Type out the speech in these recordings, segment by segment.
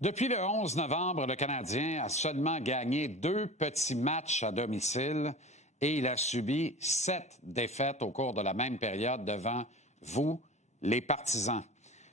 Depuis le 11 novembre, le Canadien a seulement gagné 2 petits matchs à domicile et il a subi 7 défaites au cours de la même période devant vous, les partisans.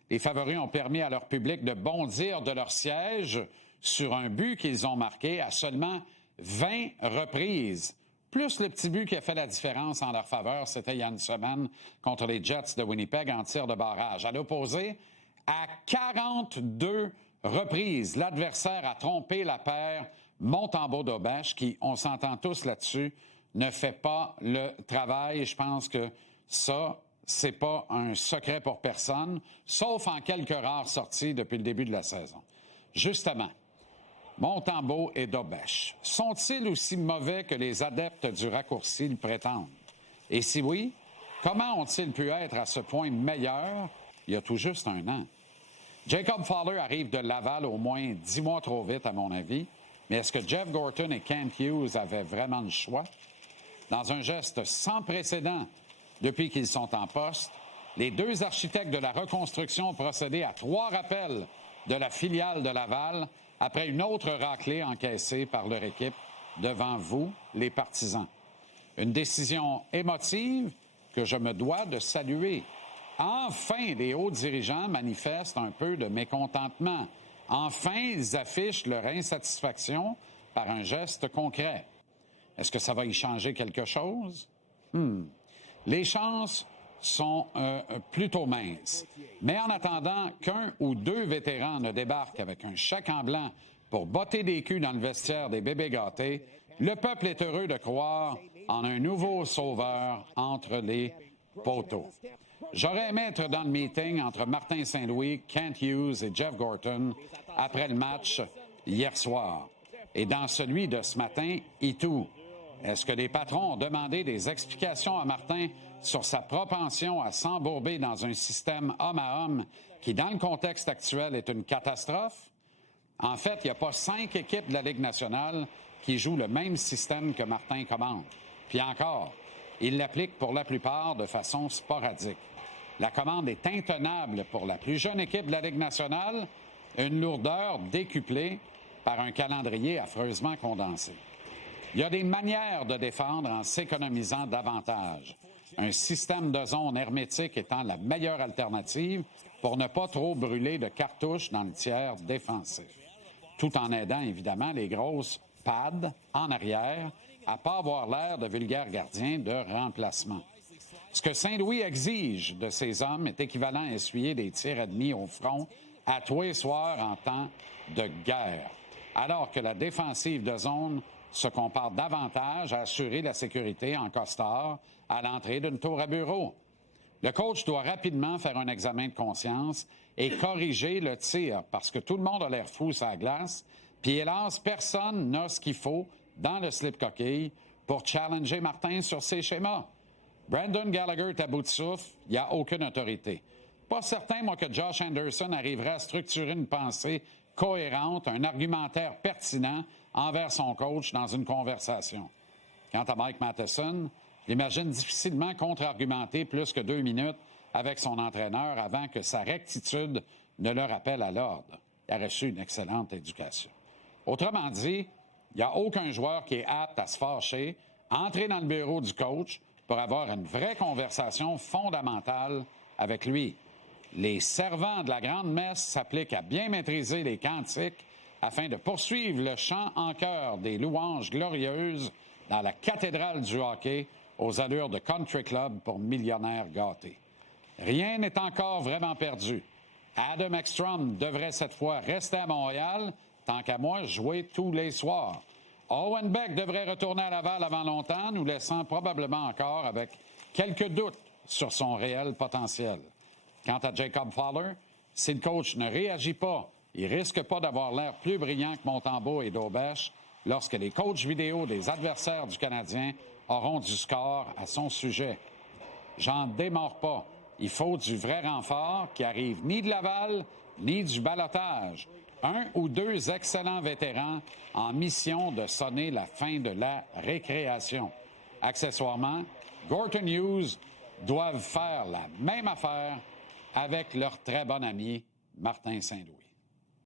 Les favoris ont permis à leur public de bondir de leur siège sur un but qu'ils ont marqué à seulement 20 reprises. Plus le petit but qui a fait la différence en leur faveur, c'était il y a une semaine contre les Jets de Winnipeg en tir de barrage. À l'opposé, à 42 reprises, l'adversaire a trompé la paire Montembeault-Daubèche qui, on s'entend tous là-dessus, ne fait pas le travail. Je pense que ça, c'est pas un secret pour personne, sauf en quelques rares sorties depuis le début de la saison. Justement, Montembeault et Daubèche sont-ils aussi mauvais que les adeptes du raccourci le prétendent? Et si oui, comment ont-ils pu être à ce point meilleurs il y a tout juste un an? Jacob Fowler arrive de Laval au moins 10 mois trop vite, à mon avis. Mais est-ce que Jeff Gorton et Kent Hughes avaient vraiment le choix? Dans un geste sans précédent depuis qu'ils sont en poste, les deux architectes de la reconstruction ont procédé à 3 rappels de la filiale de Laval après une autre raclée encaissée par leur équipe devant vous, les partisans. Une décision émotive que je me dois de saluer. Enfin, les hauts dirigeants manifestent un peu de mécontentement. Enfin, ils affichent leur insatisfaction par un geste concret. Est-ce que ça va y changer quelque chose? Les chances sont plutôt minces. Mais en attendant qu'un ou 2 vétérans ne débarquent avec un chèque en blanc pour botter des culs dans le vestiaire des bébés gâtés, le peuple est heureux de croire en un nouveau sauveur entre les poteaux. J'aurais aimé être dans le meeting entre Martin Saint-Louis, Kent Hughes et Jeff Gorton après le match hier soir. Et dans celui de ce matin, tout. Est-ce que les patrons ont demandé des explications à Martin sur sa propension à s'embourber dans un système homme à homme qui, dans le contexte actuel, est une catastrophe? En fait, il n'y a pas 5 équipes de la Ligue nationale qui jouent le même système que Martin commande. Puis encore, il l'applique pour la plupart de façon sporadique. La commande est intenable pour la plus jeune équipe de la Ligue nationale, une lourdeur décuplée par un calendrier affreusement condensé. Il y a des manières de défendre en s'économisant davantage. Un système de zone hermétique étant la meilleure alternative pour ne pas trop brûler de cartouches dans le tiers défensif. Tout en aidant évidemment les grosses pads en arrière à ne pas avoir l'air de vulgaires gardiens de remplacement. Ce que Saint-Louis exige de ses hommes est équivalent à essuyer des tirs ennemis au front à tous les soirs en temps de guerre, alors que la défensive de zone se compare davantage à assurer la sécurité en costard à l'entrée d'une tour à bureau. Le coach doit rapidement faire un examen de conscience et corriger le tir parce que tout le monde a l'air fou sur la glace, puis hélas, personne n'a ce qu'il faut dans le slip coquille pour challenger Martin sur ses schémas. Brandon Gallagher est à bout de souffle, il n'y a aucune autorité. Pas certain, moi, que Josh Anderson arriverait à structurer une pensée cohérente, un argumentaire pertinent envers son coach dans une conversation. Quant à Mike Matheson, je l'imagine difficilement contre-argumenter plus que 2 minutes avec son entraîneur avant que sa rectitude ne le rappelle à l'ordre. Il a reçu une excellente éducation. Autrement dit, il n'y a aucun joueur qui est apte à se fâcher, entrer dans le bureau du coach pour avoir une vraie conversation fondamentale avec lui. Les servants de la grande messe s'appliquent à bien maîtriser les cantiques afin de poursuivre le chant en chœur des louanges glorieuses dans la cathédrale du hockey aux allures de country club pour millionnaires gâtés. Rien n'est encore vraiment perdu. Adam Ekstrom devrait cette fois rester à Montréal, tant qu'à moi, jouer tous les soirs. Owen Beck devrait retourner à Laval avant longtemps, nous laissant probablement encore avec quelques doutes sur son réel potentiel. Quant à Jacob Fowler, si le coach ne réagit pas, il risque pas d'avoir l'air plus brillant que Montembeault et Daubèche lorsque les coachs vidéo des adversaires du Canadien auront du score à son sujet. J'en démords pas. Il faut du vrai renfort qui arrive ni de Laval, ni du ballottage. 1 ou 2 excellents vétérans en mission de sonner la fin de la récréation. Accessoirement, Gorton Hughes doivent faire la même affaire avec leur très bon ami Martin Saint-Louis.